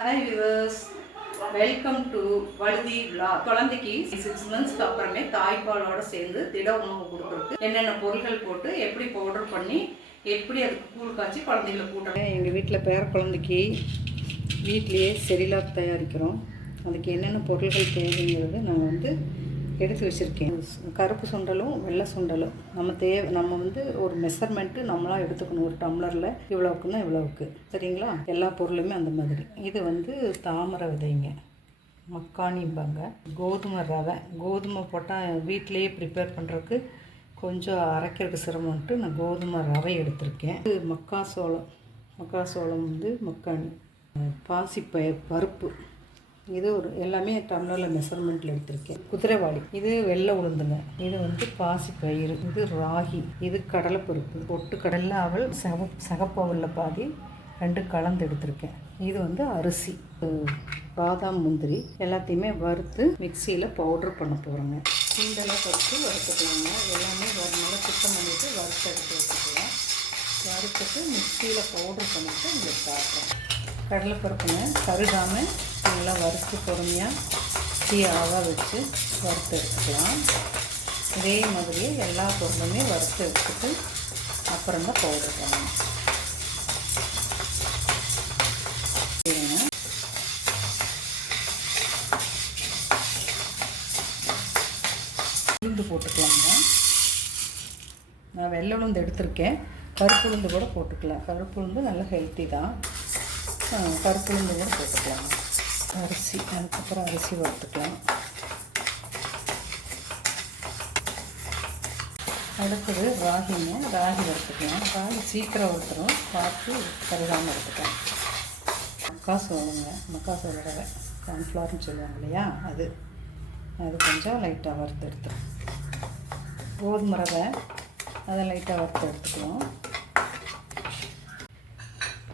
Hi viewers, welcome to Vazhuthi vlog. குழந்தைக்கு 6 மந்த்ஸ்க்கு அப்புறமே தாய்ப்பாலோட சேர்ந்து திட உணவு கொடுக்குறதுக்கு என்னென்ன பொருட்கள் போட்டு எப்படி பவுடர் பண்ணி எப்படி அதுக்கு கூழ் காய்ச்சி குழந்தைகளை கூட்டணும். எங்கள் வீட்டில் பேர குழந்தைக்கு வீட்லேயே செரிலாக் தயாரிக்கிறோம். அதுக்கு என்னென்ன பொருட்கள் தேவைங்கிறது நான் எடுத்து வச்சுருக்கேன். கருப்பு சுண்டலும் வெள்ளை சுண்டலும் நம்ம ஒரு மெஷர்மெண்ட்டு நம்மளாக எடுத்துக்கணும். ஒரு டம்ளரில் இவ்வளோக்குன்னா இவ்வளோவுக்கு, சரிங்களா? எல்லா பொருளுமே அந்த மாதிரி. இது தாமரை விதைங்க, மக்கானிம்பாங்க. கோதுமை ரவை, கோதுமை போட்டால் வீட்டிலையே ப்ரிப்பேர் பண்ணுறதுக்கு கொஞ்சம் அரைக்கிறதுக்கு சிரமம்ட்டு நான் கோதுமை ரவை எடுத்திருக்கேன். இது மக்காசோளம் மக்கானி, பருப்பு. இது எல்லாமே டம்ளரில் மெஷர்மெண்ட்டில் எடுத்திருக்கேன். குதிரைவாளி, இது வெள்ளை உளுந்துங்க. இது பாசிப்பயிறு, இது ராகி, இது கடலைப்பருப்பு, பொட்டு கடலை அவல், சகப்பவலில் பாதி 2 கலந்து எடுத்திருக்கேன். இது அரிசி, பாதாம், முந்திரி எல்லாத்தையுமே வறுத்து மிக்சியில் பவுட்ரு பண்ண போகிறோங்க. சுண்டெல்லாம் பறித்து வறுத்துக்கலாங்க. எல்லாமே நல்லா சுத்தம் பண்ணிவிட்டு வறுத்து எடுத்து வச்சுக்கலாம். வறுத்துட்டு மிக்சியில் பவுட்ரு பண்ணிவிட்டு உங்களுக்கு காட்டுறோம். கடலைப்பருப்புங்க கருகாமல் நல்லா வறுத்து பொறுமையாக அளவாக வச்சு வறுத்து எடுத்துக்கலாம். இதே மாதிரியே எல்லா பொருளுமே வறுத்து எடுத்துட்டு அப்புறம் தான் பவுடர் பண்ணணும். உளுந்து போட்டுக்கலாங்க. நான் வெள்ளை உளுந்து எடுத்திருக்கேன். கருப்பு உளுந்து கூட போட்டுக்கலாம். கருப்பு உளுந்து நல்லா ஹெல்த்தி தான். கருப்பு உளுந்து கூட போட்டுக்கலாம். அரிசி, அதுக்கப்புறம் அரிசி வறுத்துக்கலாம். அடுத்தது ராகிங்க, ராகி வறுத்துக்கலாம். ராகி சீக்கிரம் வறுத்துரும், பார்த்து கருகாமல் எடுத்துக்கலாம். மக்காசோள ரவை, கார்ன்ஃப்ளவர்னு சொல்லுவாங்க இல்லையா, அது கொஞ்சம் லைட்டாக வறுத்து எடுத்துரும். கோதுமை ரவை, அதை லைட்டாக வறுத்து எடுத்துக்குவோம்.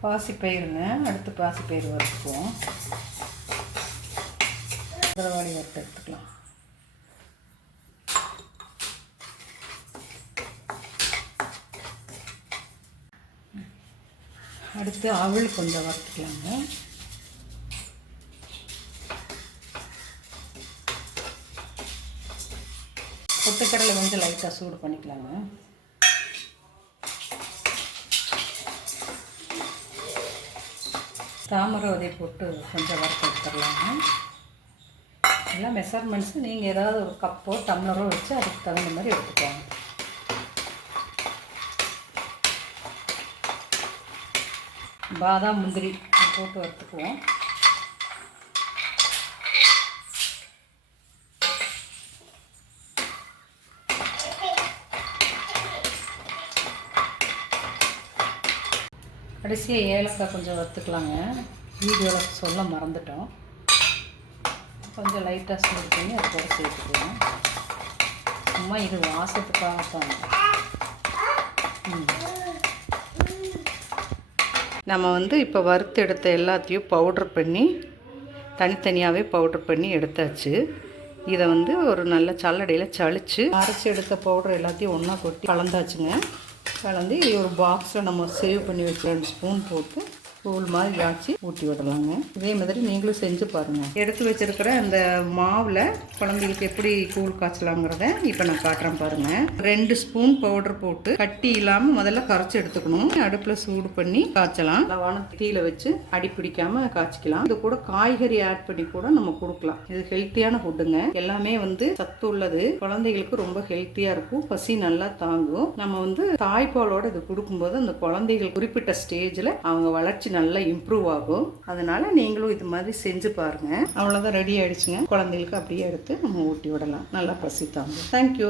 பாசிப்பயிறுங்க, அடுத்து பாசிப்பயிறு வறுத்துக்குவோம். குதிரைவாளி வறுத்து எடுத்துக்கலாம். அடுத்து அவல் கொஞ்சம் வறுத்துக்கலாங்க. பொட்டுக்கடலை கொஞ்சம் லைட்டாக சூடு பண்ணிக்கலாங்க. தாமரை விதை போட்டு கொஞ்சம் வறுத்து எடுத்துடலாங்க. எல்லாம் மெஷர்மெண்ட்ஸு நீங்கள் ஏதாவது ஒரு கப்போ டம்ளரோ வச்சு அதுக்கு தகுந்த மாதிரி எடுத்துக்கோங்க. பாதாம், முந்திரி போட்டு வறுத்துக்குவோம். கடைசியாக ஏலக்காய் கொஞ்சம் வறுத்துக்கலாங்க. வீடியோவில் சொல்ல மறந்துட்டோம். கொஞ்சம் லைட்டாக சூடு பண்ணி அது கூட சேர்த்துக்கலாம். சும்மா இது வாசத்துக்காக தான். நம்ம இப்போ வறுத்து எடுத்த எல்லாத்தையும் பவுட்ரு பண்ணி தனித்தனியாகவே பவுட்ரு பண்ணி எடுத்தாச்சு. இதை ஒரு நல்ல சல்லடையில் சளிச்சு அரைச்சி எடுத்த பவுட்ரு எல்லாத்தையும் ஒன்றா கொட்டி கலந்தாச்சுங்க. கலந்து ஒரு பாக்ஸில் நம்ம சேவ் பண்ணி வச்சு 2 ஸ்பூன் போட்டு கூழ் மாதிரி ஆச்சு ஊற்றி விடலாங்க. இதே மாதிரி நீங்களும் செஞ்சு பாருங்கள். எடுத்து வச்சுருக்கிற அந்த மாவில் குழந்தைகளுக்கு எப்படி கூழ் காய்ச்சலாங்கிறத இப்போ நான் காட்டுறேன் பாருங்கள். 2 ஸ்பூன் பவுடர் போட்டு கட்டி இல்லாமல் முதல்ல கரைச்சி எடுத்துக்கணும். அடுப்பில் சூடு பண்ணி காய்ச்சலாம். தீயில வச்சு அடி பிடிக்காமல் காய்ச்சிக்கலாம். இது கூட காய்கறி ஆட் பண்ணி கூட நம்ம கொடுக்கலாம். இது ஹெல்த்தியான ஃபுட்டுங்க. எல்லாமே சத்து உள்ளது. குழந்தைகளுக்கு ரொம்ப ஹெல்த்தியாக இருக்கும். பசி நல்லா தாங்கும். நம்ம தாய்ப்பாலோட இது கொடுக்கும்போது அந்த குழந்தைகள் குறிப்பிட்ட ஸ்டேஜில் அவங்க வளர்ச்சி நல்லா இம்ப்ரூவ் ஆகும். அதனால நீங்களும் இது மாதிரி செஞ்சு பாருங்க. அவ்வளோதான், ரெடி ஆயிடுச்சுங்க. குழந்தைகளுக்கு அப்படியே எடுத்து நம்ம ஊட்டி விடலாம். நல்லா பசி தாங்கும். தேங்க்யூ.